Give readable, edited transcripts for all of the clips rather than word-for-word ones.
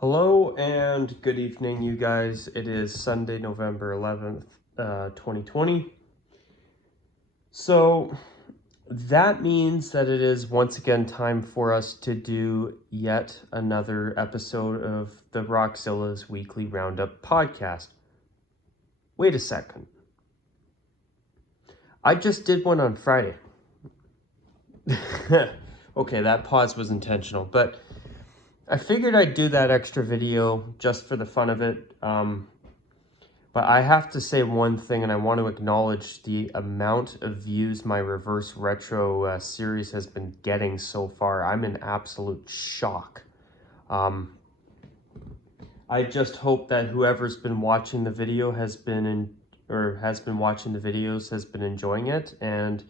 Hello and good evening, you guys. It is Sunday, November 11th, 2020. So that means that it is once again time for us to do yet another episode of the Rockzilla's Weekly Roundup podcast. Wait a second. I just did one on Friday. Okay, that pause was intentional, but I figured I'd do that extra video just for the fun of it. But I have to say one thing, and I want to acknowledge the amount of views my reverse retro series has been getting so far. I'm in absolute shock. I just hope that whoever's been watching the video has been watching the videos has been enjoying it, and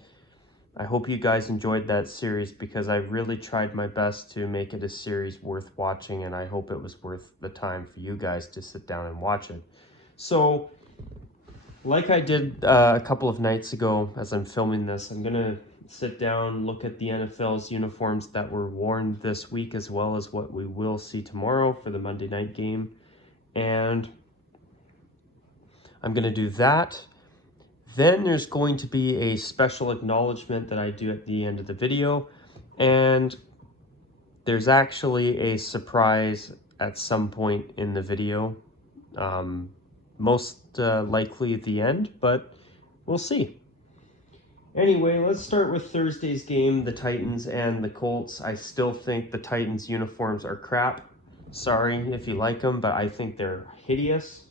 I hope you guys enjoyed that series because I really tried my best to make it a series worth watching, and I hope it was worth the time for you guys to sit down and watch it. So, like I did a couple of nights ago as I'm filming this, I'm going to sit down, look at the NFL's uniforms that were worn this week as well as what we will see tomorrow for the Monday night game. And I'm going to do that. Then there's going to be a special acknowledgement that I do at the end of the video. And there's actually a surprise at some point in the video. Most likely at the end, but we'll see. Anyway, let's start with Thursday's game, the Titans and the Colts. I still think the Titans uniforms are crap. Sorry if you like them, but I think they're hideous.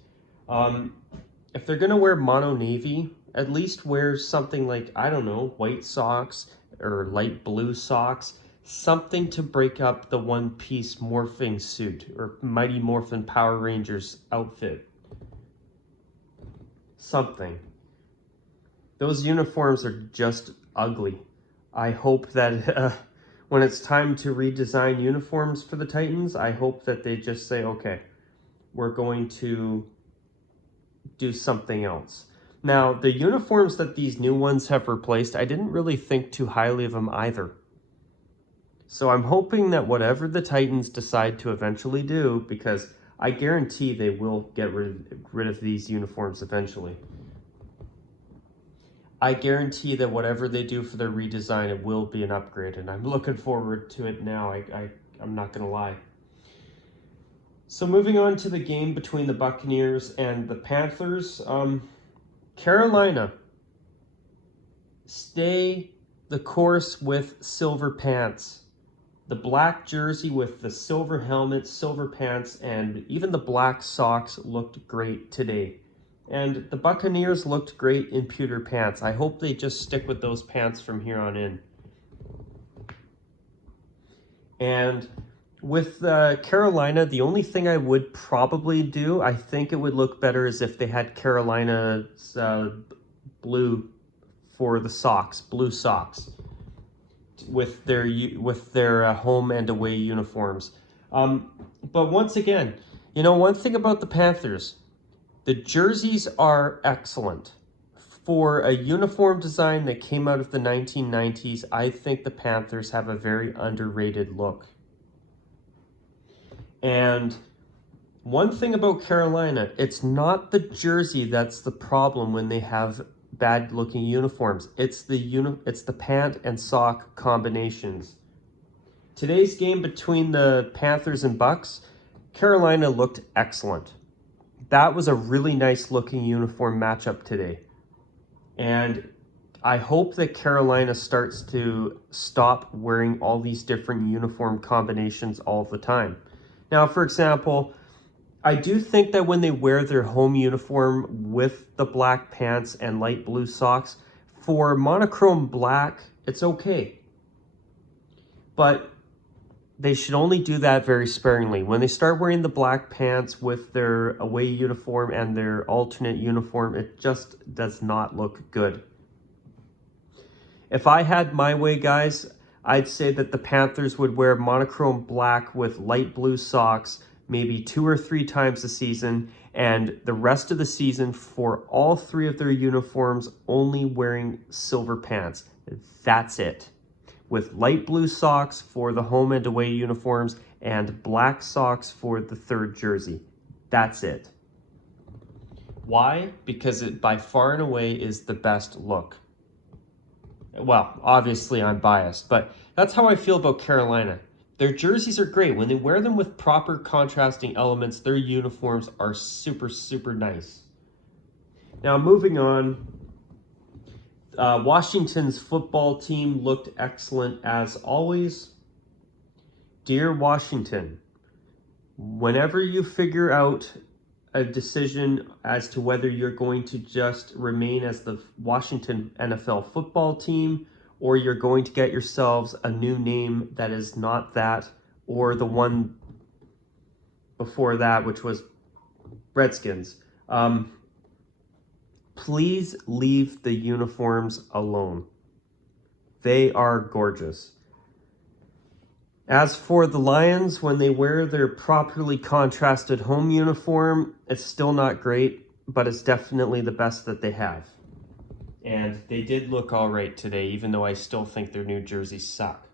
If they're gonna wear mono navy, at least wear something like, I don't know, white socks or light blue socks, something to break up the one-piece morphing suit or Mighty Morphin Power Rangers outfit. Something. Those uniforms are just ugly. I hope that when it's time to redesign uniforms for the Titans, I hope that they just say, okay, we're going to do something else. Now, the uniforms that these new ones have replaced, I didn't really think too highly of them either. So I'm hoping that whatever the Titans decide to eventually do, because I guarantee they will get rid of these uniforms eventually. I guarantee that whatever they do for their redesign, it will be an upgrade, and I'm looking forward to it now. I'm not going to lie. So moving on to the game between the Buccaneers and the Panthers, Carolina, stay the course with silver pants. The black jersey with the silver helmet, silver pants, and even the black socks looked great today. And the Buccaneers looked great in pewter pants. I hope they just stick with those pants from here on in. And with Carolina, the only thing I would probably do, I think it would look better is if they had Carolina's blue for the socks, blue socks, with their home and away uniforms. But once again, you know, one thing about the Panthers, the jerseys are excellent. For a uniform design that came out of the 1990s, I think the Panthers have a very underrated look. And one thing about Carolina, it's not the jersey that's the problem when they have bad looking uniforms. It's the pant and sock combinations. Today's game between the Panthers and Bucks, Carolina looked excellent. That was a really nice looking uniform matchup today. And I hope that Carolina starts to stop wearing all these different uniform combinations all the time. Now, for example, I do think that when they wear their home uniform with the black pants and light blue socks, for monochrome black, it's okay. But they should only do that very sparingly. When they start wearing the black pants with their away uniform and their alternate uniform, it just does not look good. If I had my way, guys, I'd say that the Panthers would wear monochrome black with light blue socks maybe 2 or 3 times a season, and the rest of the season for all 3 of their uniforms only wearing silver pants. That's it. with light blue socks for the home and away uniforms and black socks for the third jersey. That's it. Why? Because it by far and away is the best look. Well, obviously I'm biased, but that's how I feel about Carolina. Their jerseys are great. When they wear them with proper contrasting elements, their uniforms are super, super nice. Now, moving on, Washington's football team looked excellent as always. Dear Washington, whenever you figure out a decision as to whether you're going to just remain as the Washington NFL football team, or you're going to get yourselves a new name that is not that, or the one before that, which was Redskins. Please leave the uniforms alone. They are gorgeous. As for the Lions, when they wear their properly contrasted home uniform, it's still not great, but it's definitely the best that they have. And they did look all right today, even though I still think their new jerseys suck.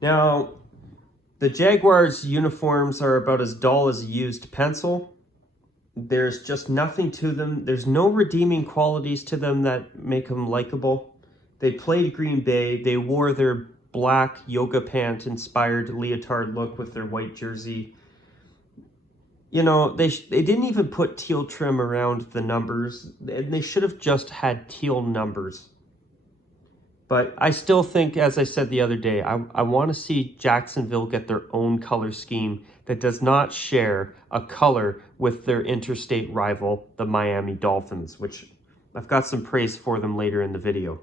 Now, the Jaguars' uniforms are about as dull as a used pencil. There's just nothing to them. There's no redeeming qualities to them that make them likable. They played Green Bay. They wore their black yoga pant-inspired leotard look with their white jersey. You know, they didn't even put teal trim around the numbers. They should have just had teal numbers. But I still think, as I said the other day, I want to see Jacksonville get their own color scheme that does not share a color with their interstate rival, the Miami Dolphins, which I've got some praise for them later in the video.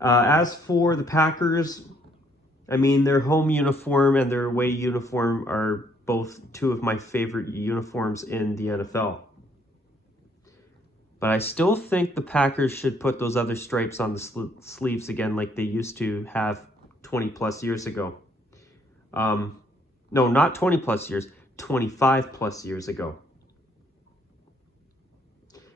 As for the Packers, I mean, their home uniform and their away uniform are both two of my favorite uniforms in the NFL. But I still think the Packers should put those other stripes on the sleeves again like they used to have 20 plus years ago. No, not 20 plus years, 25 plus years ago.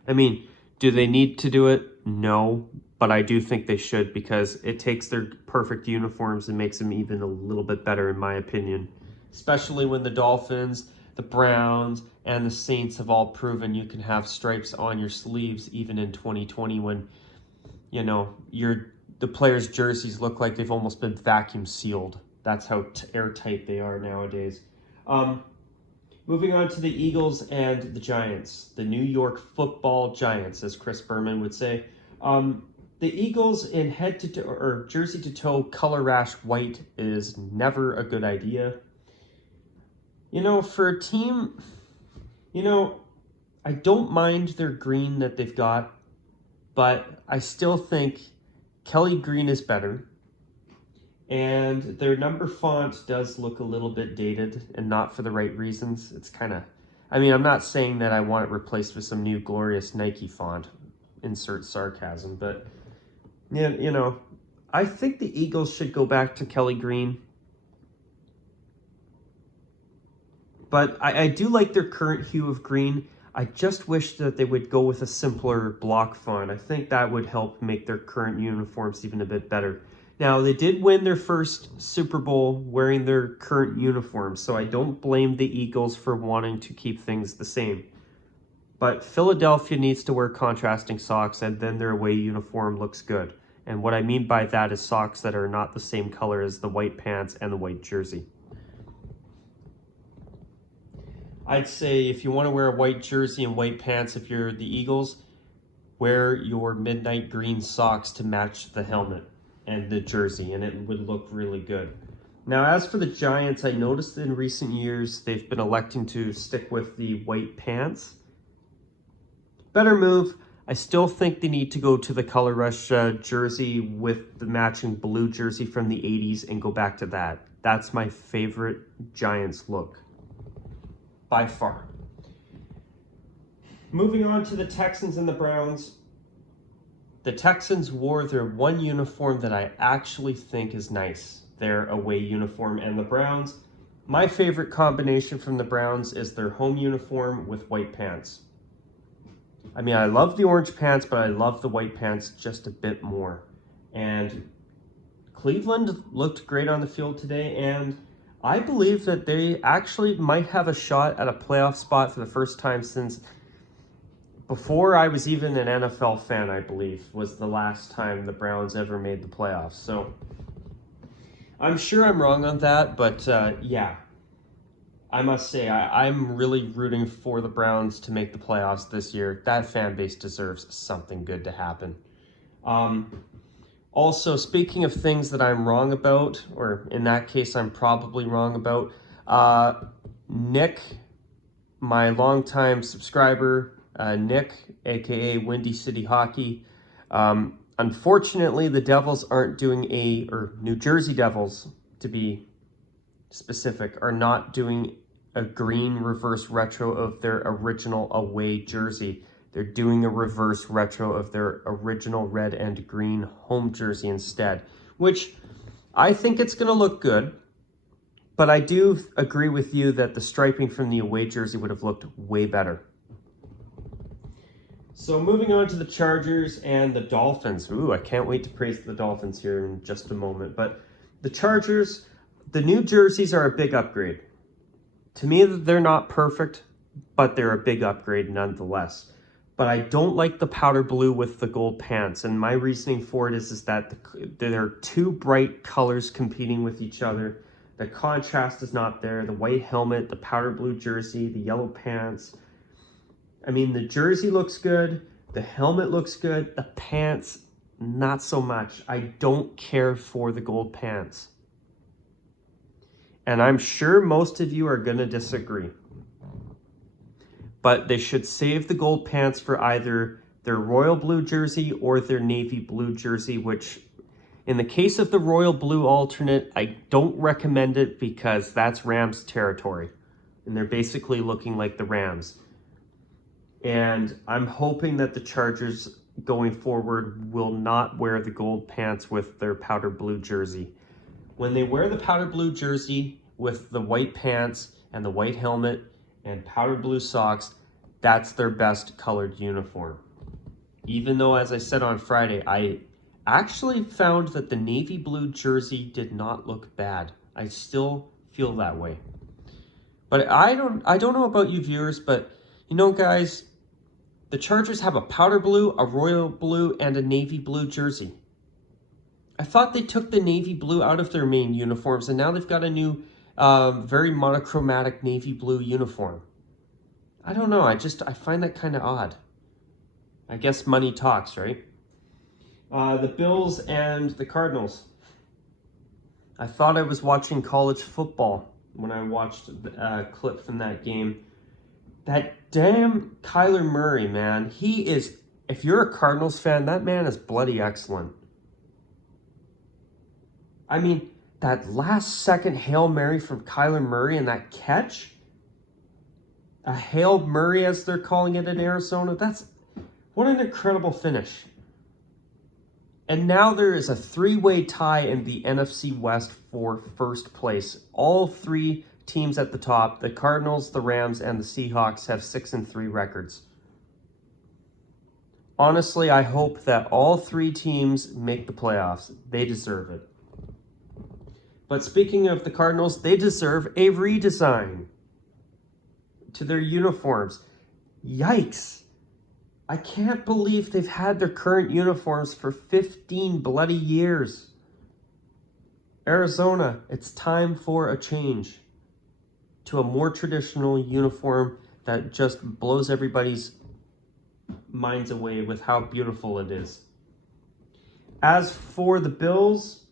I mean, do they need to do it? No, but I do think they should, because it takes their perfect uniforms and makes them even a little bit better, in my opinion. Especially when the Dolphins, the Browns, and the Saints have all proven you can have stripes on your sleeves even in 2020 when, you know, the players' jerseys look like they've almost been vacuum sealed. That's how airtight they are nowadays. Moving on to the Eagles and the Giants, the New York Football Giants, as Chris Berman would say. The Eagles in jersey to toe color rash white is never a good idea. You know, for a team, you know, I don't mind their green that they've got, but I still think Kelly green is better. And their number font does look a little bit dated, and not for the right reasons. It's kind of, I mean, I'm not saying that I want it replaced with some new glorious Nike font, insert sarcasm, but, yeah, you know, I think the Eagles should go back to Kelly green. But I do like their current hue of green. I just wish that they would go with a simpler block font. I think that would help make their current uniforms even a bit better. Now, they did win their first Super Bowl wearing their current uniform, so I don't blame the Eagles for wanting to keep things the same. But Philadelphia needs to wear contrasting socks, and then their away uniform looks good. And what I mean by that is socks that are not the same color as the white pants and the white jersey. I'd say if you want to wear a white jersey and white pants, if you're the Eagles, wear your midnight green socks to match the helmet and the jersey, and it would look really good. Now, as for the Giants, I noticed in recent years they've been electing to stick with the white pants. Better move. I still think they need to go to the Color Rush jersey with the matching blue jersey from the 80s and go back to that. That's my favorite Giants look, by far. Moving on to the Texans and the Browns. The Texans wore their one uniform that I actually think is nice, their away uniform, and the Browns. My favorite combination from the Browns is their home uniform with white pants. I mean, I love the orange pants, but I love the white pants just a bit more. And Cleveland looked great on the field today, and I believe that they actually might have a shot at a playoff spot for the first time since before I was even an NFL fan, I believe, was the last time the Browns ever made the playoffs. So I'm sure I'm wrong on that, but yeah, I must say I'm really rooting for the Browns to make the playoffs this year. That fan base deserves something good to happen. Also, speaking of things that I'm wrong about, or in that case, I'm probably wrong about, Nick, my longtime subscriber, Nick, aka Windy City Hockey. Unfortunately, the Devils aren't doing or New Jersey Devils, to be specific, are not doing a green reverse retro of their original away jersey. They're doing a reverse retro of their original red and green home jersey instead, which I think it's going to look good. But I do agree with you that the striping from the away jersey would have looked way better. So moving on to the Chargers and the Dolphins. Ooh, I can't wait to praise the Dolphins here in just a moment. But the Chargers, the new jerseys are a big upgrade. To me, they're not perfect, but they're a big upgrade nonetheless. But I don't like the powder blue with the gold pants. And my reasoning for it is that there are two bright colors competing with each other. The contrast is not there. The white helmet, the powder blue jersey, the yellow pants. I mean, the jersey looks good, the helmet looks good, the pants, not so much. I don't care for the gold pants. And I'm sure most of you are going to disagree. But they should save the gold pants for either their royal blue jersey or their navy blue jersey, which in the case of the royal blue alternate, I don't recommend it because that's Rams territory. And they're basically looking like the Rams. And I'm hoping that the Chargers going forward will not wear the gold pants with their powder blue jersey. When they wear the powder blue jersey with the white pants and the white helmet and powder blue socks, that's their best colored uniform. Even though, as I said on Friday, I actually found that the navy blue jersey did not look bad. I still feel that way. But I don't know about you viewers, but you know, guys, the Chargers have a powder blue, a royal blue, and a navy blue jersey. I thought they took the navy blue out of their main uniforms, and now they've got a new, very monochromatic navy blue uniform. I don't know. I find that kind of odd. I guess money talks, right? The Bills and the Cardinals. I thought I was watching college football when I watched a clip from that game. That damn Kyler Murray, man. He is, if you're a Cardinals fan, that man is bloody excellent. I mean, that last second Hail Mary from Kyler Murray and that catch, a Hail Murray as they're calling it in Arizona, what an incredible finish. And now there is a three-way tie in the NFC West for first place. All three teams at the top, the Cardinals, the Rams, and the Seahawks, have 6-3 records. Honestly, I hope that all three teams make the playoffs. They deserve it. But speaking of the Cardinals, they deserve a redesign to their uniforms. Yikes. I can't believe they've had their current uniforms for 15 bloody years. Arizona, it's time for a change to a more traditional uniform that just blows everybody's minds away with how beautiful it is. As for the Bills,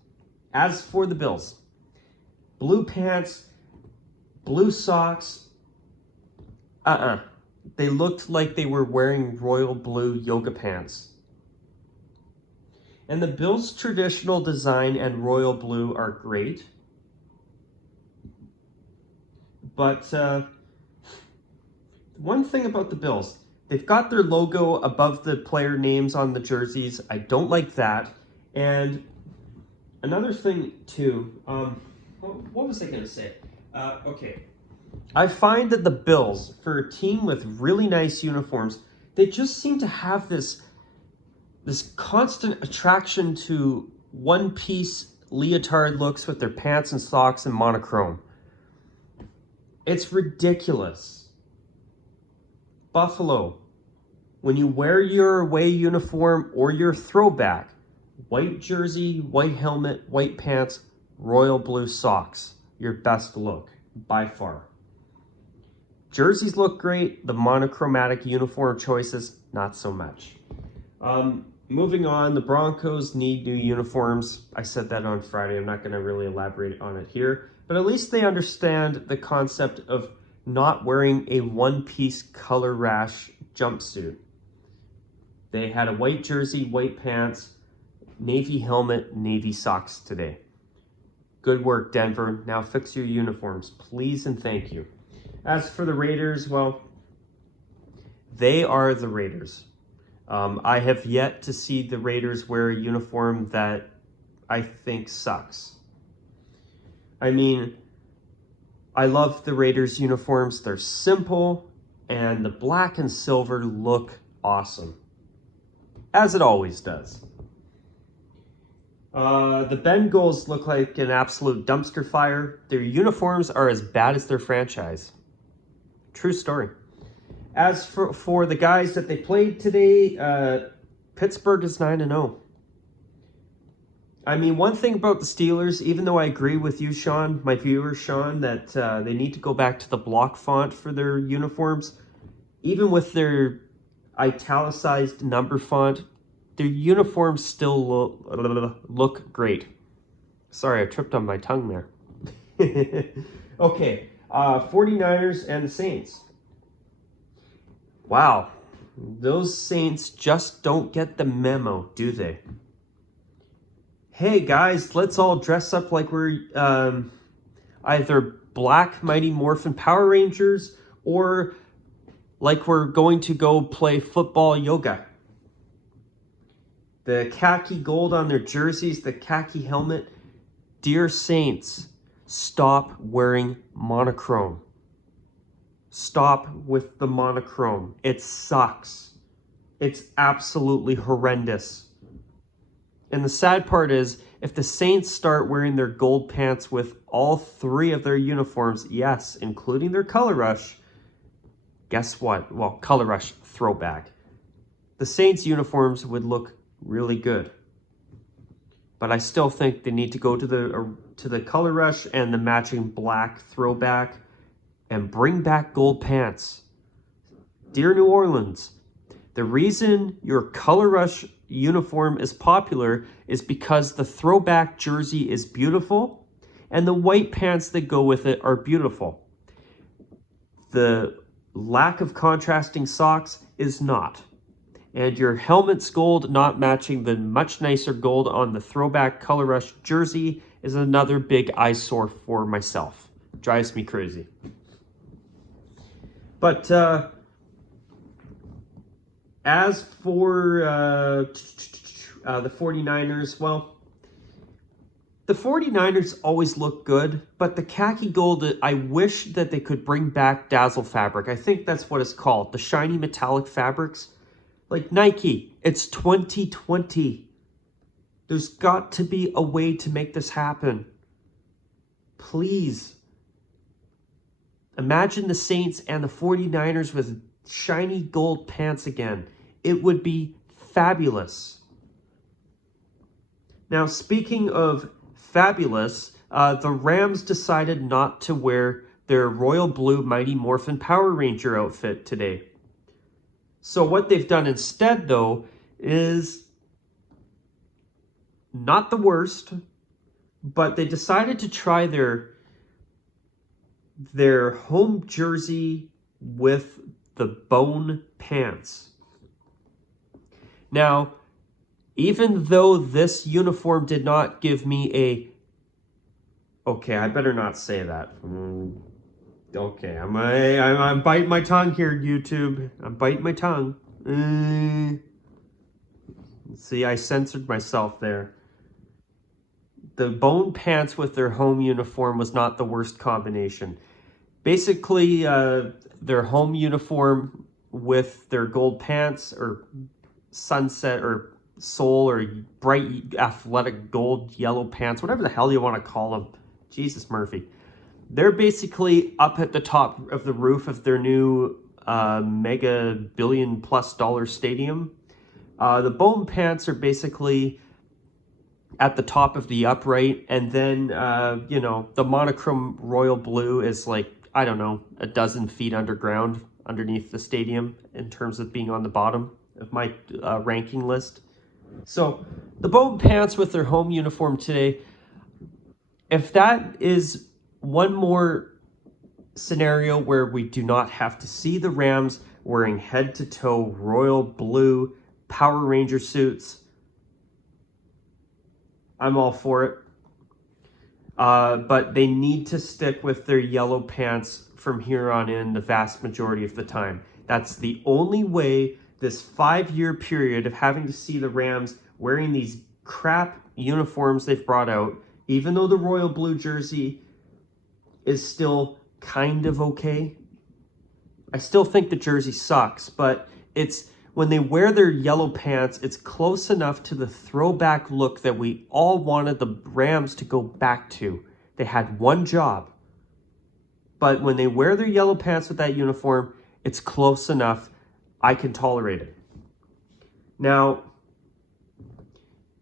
blue pants, blue socks, They looked like they were wearing royal blue yoga pants. And the Bills' traditional design and royal blue are great. But one thing about the Bills, they've got their logo above the player names on the jerseys. I don't like that. And another thing too, what was I going to say? Okay. I find that the Bills, for a team with really nice uniforms, they just seem to have this this constant attraction to one-piece leotard looks with their pants and socks and monochrome. It's ridiculous. Buffalo, when you wear your away uniform or your throwback, white jersey, white helmet, white pants, royal blue socks, your best look by far. Jerseys look great. The monochromatic uniform choices, not so much. Moving on, the Broncos need new uniforms. I said that on Friday. I'm not going to really elaborate on it here. But at least they understand the concept of not wearing a one-piece color rash jumpsuit. They had a white jersey, white pants, navy helmet, navy socks today. Good work, Denver. Now fix your uniforms, please and thank you. As for the Raiders, well, they are the Raiders. I have yet to see the Raiders wear a uniform that I think sucks. I mean, I love the Raiders uniforms. They're simple, and the black and silver look awesome, as it always does. The Bengals look like an absolute dumpster fire. Their uniforms are as bad as their franchise. True story. As for the guys that they played today, Pittsburgh is 9-0. I mean, one thing about the Steelers, even though I agree with you, Sean, my viewer, Sean, that they need to go back to the block font for their uniforms, even with their italicized number font, their uniforms still look great. Sorry, I tripped on my tongue there. Okay, 49ers and the Saints. Wow, those Saints just don't get the memo, do they? Hey guys, let's all dress up like we're either Black Mighty Morphin Power Rangers or like we're going to go play football yoga. The khaki gold on their jerseys, the khaki helmet. Dear Saints, stop wearing monochrome. Stop with the monochrome. It sucks. It's absolutely horrendous. And the sad part is, if the Saints start wearing their gold pants with all three of their uniforms, yes, including their color rush, guess what? Well, color rush throwback. The Saints uniforms would look really good. But I still think they need to go to the color rush and the matching black throwback and bring back gold pants. Dear New Orleans, the reason your color rush uniform is popular is because the throwback jersey is beautiful and the white pants that go with it are beautiful. The lack of contrasting socks is not. And your helmet's gold not matching the much nicer gold on the throwback color rush jersey is another big eyesore for myself. Drives me crazy. But as for the 49ers, well, the 49ers always look good, but the khaki gold, I wish that they could bring back Dazzle fabric. I think that's what it's called, the shiny metallic fabrics. Like Nike, it's 2020. There's got to be a way to make this happen. Please. Imagine the Saints and the 49ers with shiny gold pants again. It would be fabulous. Now, speaking of fabulous, the Rams decided not to wear their royal blue Mighty Morphin Power Ranger outfit today. So what they've done instead, though, is not the worst, but they decided to try their home jersey with the bone pants. Now, even though this uniform did not give me a... Okay, I better not say that. Okay, I'm biting my tongue here, YouTube. I'm biting my tongue. See, I censored myself there. The bone pants with their home uniform was not the worst combination. Basically, their home uniform with their gold pants or sunset or sole or bright athletic gold yellow pants, whatever the hell you want to call them. Jesus Murphy. They're basically up at the top of the roof of their new mega billion-plus-dollar stadium. The bone pants are basically at the top of the upright, and then, you know, the monochrome royal blue is like, I don't know, a dozen feet underground underneath the stadium in terms of being on the bottom of my ranking list. So the bone pants with their home uniform today, if that is one more scenario where we do not have to see the Rams wearing head-to-toe royal blue Power Ranger suits, I'm all for it. But they need to stick with their yellow pants from here on in the vast majority of the time. That's the only way this 5-year period of having to see the Rams wearing these crap uniforms they've brought out, even though the royal blue jersey is still kind of okay. I still think the jersey sucks, but it's when they wear their yellow pants, it's close enough to the throwback look that we all wanted the Rams to go back to. They had one job. But when they wear their yellow pants with that uniform, it's close enough. I can tolerate it. Now,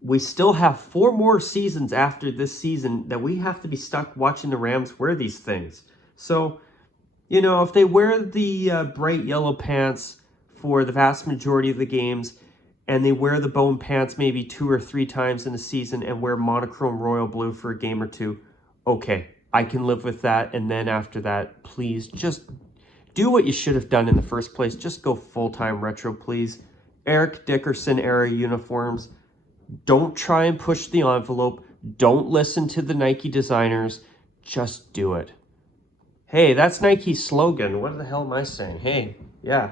we still have 4 more seasons after this season that we have to be stuck watching the Rams wear these things. So, you know, if they wear the bright yellow pants for the vast majority of the games, and they wear the bone pants maybe 2 or 3 times in a season and wear monochrome royal blue for a game or 2, okay, I can live with that. And then after that, please just do what you should have done in the first place. Just go full-time retro, please. Eric Dickerson era uniforms. Don't try and push the envelope. Don't listen to the Nike designers. Just do it. Hey, that's Nike's slogan. What the hell am I saying? Hey, yeah.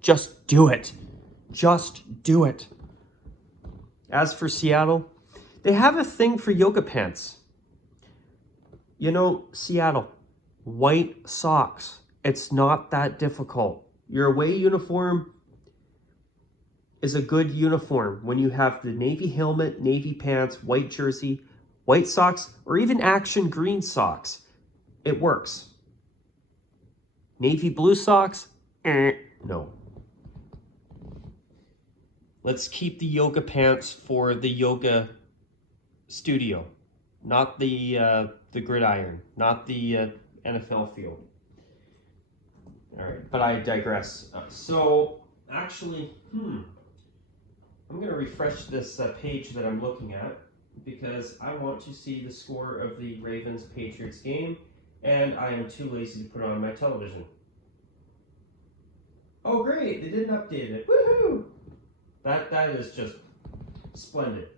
Just do it. Just do it. As for Seattle, they have a thing for yoga pants. You know, Seattle, white socks. It's not that difficult. Your away uniform is a good uniform when you have the navy helmet, navy pants, white jersey, white socks, or even action green socks. It works. Navy blue socks? No. Let's keep the yoga pants for the yoga studio, not the gridiron, not the NFL field. All right, but I digress. So actually, I'm going to refresh this page that I'm looking at because I want to see the score of the Ravens-Patriots game, and I am too lazy to put it on my television. Oh, great! They didn't update it. Woohoo! That is just splendid.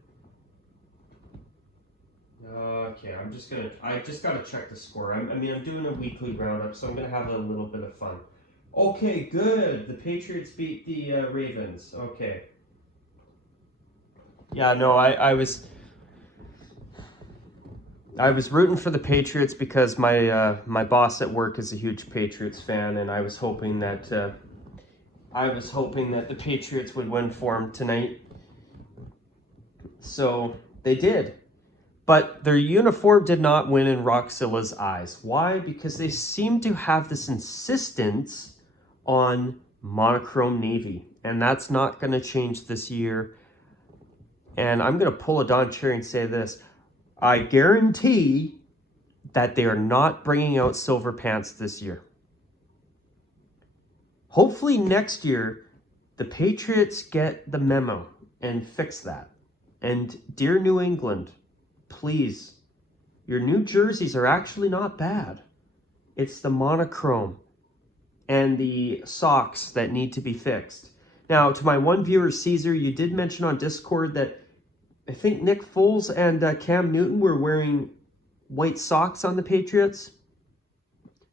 Okay, I just gotta check the score. I mean, I'm doing a weekly roundup, so I'm gonna have a little bit of fun. Okay, good. The Patriots beat the Ravens. Okay. Yeah, no, I was rooting for the Patriots because my boss at work is a huge Patriots fan, and I was hoping that the Patriots would win for him tonight. So they did. But their uniform did not win in Rockzilla's eyes. Why? Because they seem to have this insistence on monochrome navy. And that's not going to change this year. And I'm going to pull a Don Cherry and say this. I guarantee that they are not bringing out silver pants this year. Hopefully next year, the Patriots get the memo and fix that. And dear New England, please, your new jerseys are actually not bad. It's the monochrome and the socks that need to be fixed. Now, to my one viewer, Caesar, you did mention on Discord that I think Nick Foles and Cam Newton were wearing white socks on the Patriots.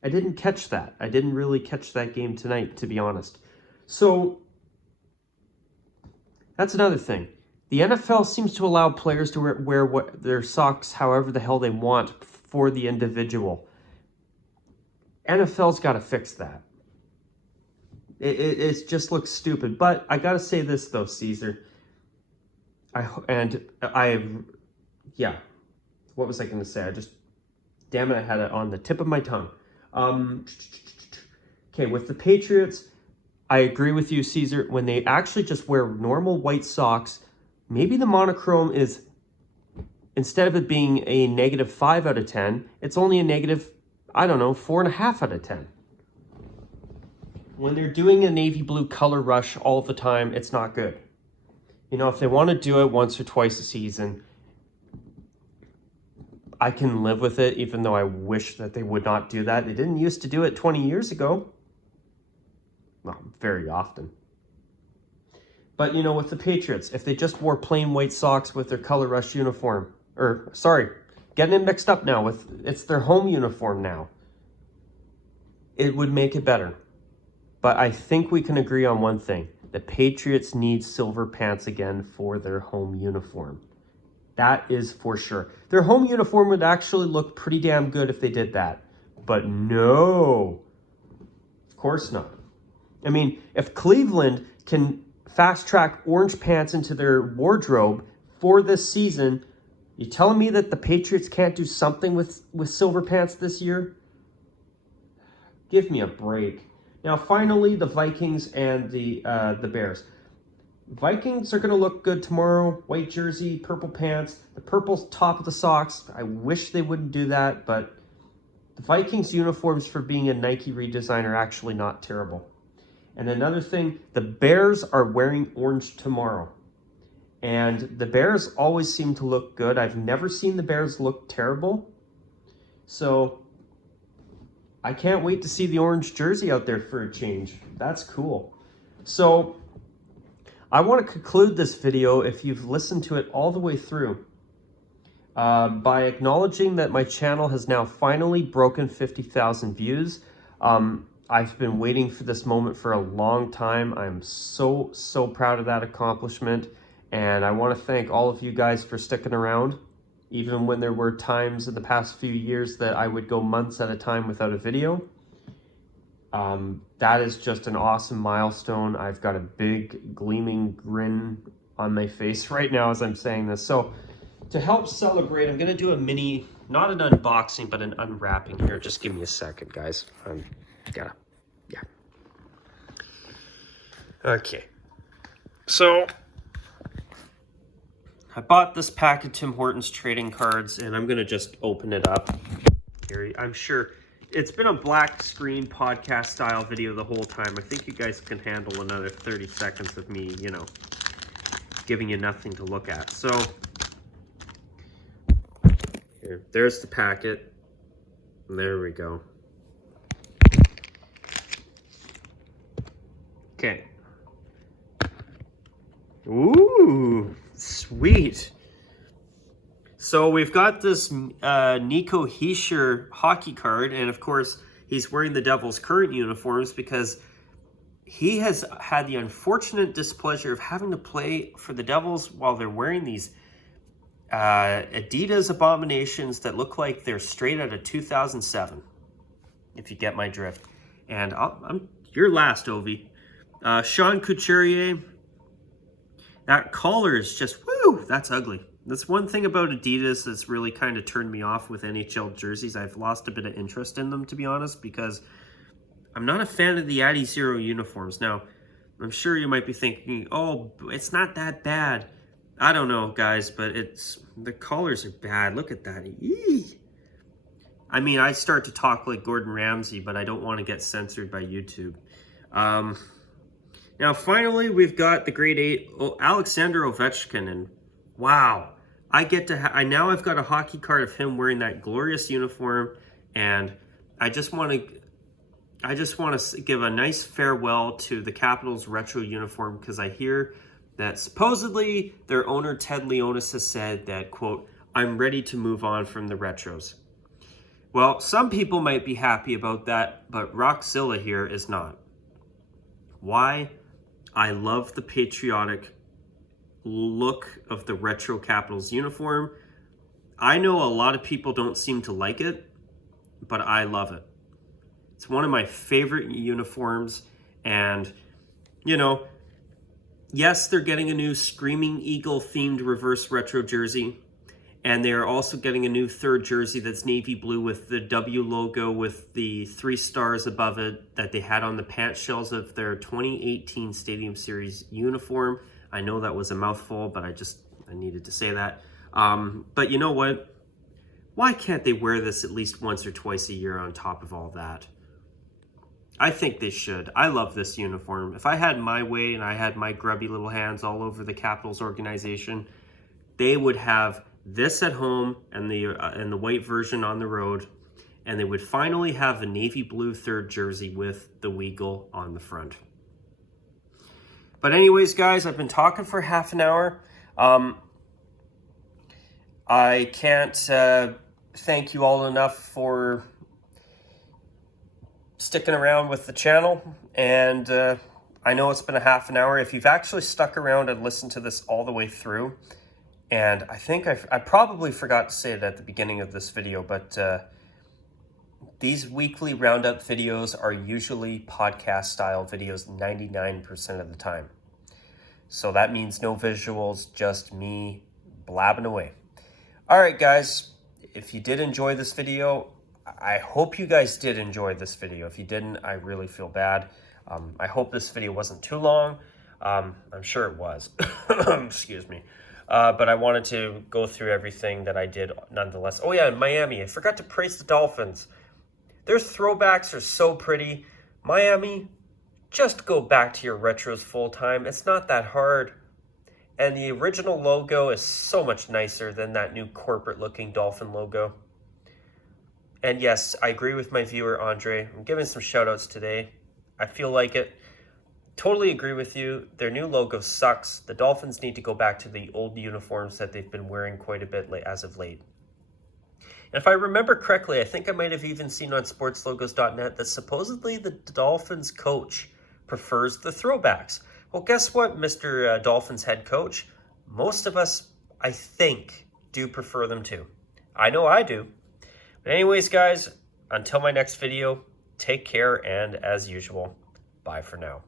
I didn't catch that. I didn't really catch that game tonight, to be honest. So, that's another thing. The NFL seems to allow players to wear their socks however the hell they want for the individual. NFL's got to fix that. It just looks stupid. But I got to say this, though, Caesar. Yeah, what was I going to say? Damn it, I had it on the tip of my tongue. Okay, with the Patriots, I agree with you, Caesar. When they actually just wear normal white socks, maybe the monochrome is, instead of it being a -5 out of 10, it's only a negative, I don't know, 4.5 out of 10. When they're doing a navy blue color rush all the time, it's not good. You know, if they want to do it once or twice a season, I can live with it, even though I wish that they would not do that. They didn't used to do it 20 years ago. Well, very often. But, you know, with the Patriots, if they just wore plain white socks with their color rush uniform, or, sorry, getting it mixed up now, it's their home uniform now, it would make it better. But I think we can agree on one thing. The Patriots need silver pants again for their home uniform. That is for sure. Their home uniform would actually look pretty damn good if they did that. But no, of course not. I mean, if Cleveland can fast track orange pants into their wardrobe for this season, you telling me that the Patriots can't do something with silver pants this year? Give me a break. Now, finally, the Vikings and the Bears. Vikings are going to look good tomorrow. White jersey, purple pants, the purple top of the socks. I wish they wouldn't do that, but the Vikings uniforms for being a Nike redesign are actually not terrible. And another thing, the Bears are wearing orange tomorrow. And the Bears always seem to look good. I've never seen the Bears look terrible. So I can't wait to see the orange jersey out there for a change. That's cool. So I want to conclude this video, if you've listened to it all the way through, by acknowledging that my channel has now finally broken 50,000 views. I've been waiting for this moment for a long time. I'm so proud of that accomplishment. And I want to thank all of you guys for sticking around, even when there were times in the past few years that I would go months at a time without a video. That is just an awesome milestone. I've got a big gleaming grin on my face right now as I'm saying this. So to help celebrate, I'm going to do a mini, not an unboxing, but an unwrapping here. Just give me a second, guys. Yeah. Okay. So I bought this pack of Tim Hortons trading cards, and I'm going to just open it up here. I'm sure it's been a black screen podcast style video the whole time. I think you guys can handle another 30 seconds of me, you know, giving you nothing to look at. So there's the packet. There we go. Okay. Ooh, sweet. So we've got this Nico Hischier hockey card, and of course he's wearing the Devils' current uniforms because he has had the unfortunate displeasure of having to play for the Devils while they're wearing these Adidas abominations that look like they're straight out of 2007, if you get my drift. And you're last, Ovi. Sean Couturier. That collar is just, woo, that's ugly. That's one thing about Adidas that's really kind of turned me off with NHL jerseys. I've lost a bit of interest in them, to be honest, because I'm not a fan of the Adi Zero uniforms. Now, I'm sure you might be thinking, oh, it's not that bad. I don't know, guys, but the collars are bad. Look at that. Eee. I mean, I start to talk like Gordon Ramsay, but I don't want to get censored by YouTube. Now, finally, we've got the grade 8 Alexander Ovechkin, and wow, now I've got a hockey card of him wearing that glorious uniform, and I just want to give a nice farewell to the Capitals retro uniform, because I hear that supposedly their owner Ted Leonis has said that, quote, "I'm ready to move on from the retros." Well, some people might be happy about that, but Rockzilla here is not. Why? I love the patriotic look of the retro Capitals uniform. I know a lot of people don't seem to like it, but I love it. It's one of my favorite uniforms, and, you know, Yes, they're getting a new Screaming Eagle themed reverse retro jersey. And they're also getting a new third jersey that's navy blue with the W logo with the 3 stars above it that they had on the pant shells of their 2018 Stadium Series uniform. I know that was a mouthful, but I needed to say that. But you know what? Why can't they wear this at least once or twice a year on top of all that? I think they should. I love this uniform. If I had my way and I had my grubby little hands all over the Capitals organization, they would have this at home and the white version on the road, and they would finally have a navy blue third jersey with the Weagle on the front. But anyways, guys, I've been talking for half an hour. I can't thank you all enough for sticking around with the channel, and I know it's been a half an hour. If you've actually stuck around and listened to this all the way through, and I think I probably forgot to say it at the beginning of this video, but these weekly Roundup videos are usually podcast style videos 99% of the time. So that means no visuals, just me blabbing away. All right, guys, if you did enjoy this video, I hope you guys did enjoy this video. If you didn't, I really feel bad. I hope this video wasn't too long. I'm sure it was. Excuse me. But I wanted to go through everything that I did nonetheless. Oh yeah, in Miami, I forgot to praise the Dolphins. Their throwbacks are so pretty. Miami, just go back to your retros full time. It's not that hard. And the original logo is so much nicer than that new corporate looking Dolphin logo. And yes, I agree with my viewer, Andre. I'm giving some shout outs today. I feel like it. Totally agree with you. Their new logo sucks. The Dolphins need to go back to the old uniforms that they've been wearing quite a bit as of late. And if I remember correctly, I think I might have even seen on sportslogos.net that supposedly the Dolphins coach prefers the throwbacks. Well, guess what, Mr. Dolphins head coach? Most of us, I think, do prefer them too. I know I do. But anyways, guys, until my next video, take care, and as usual, bye for now.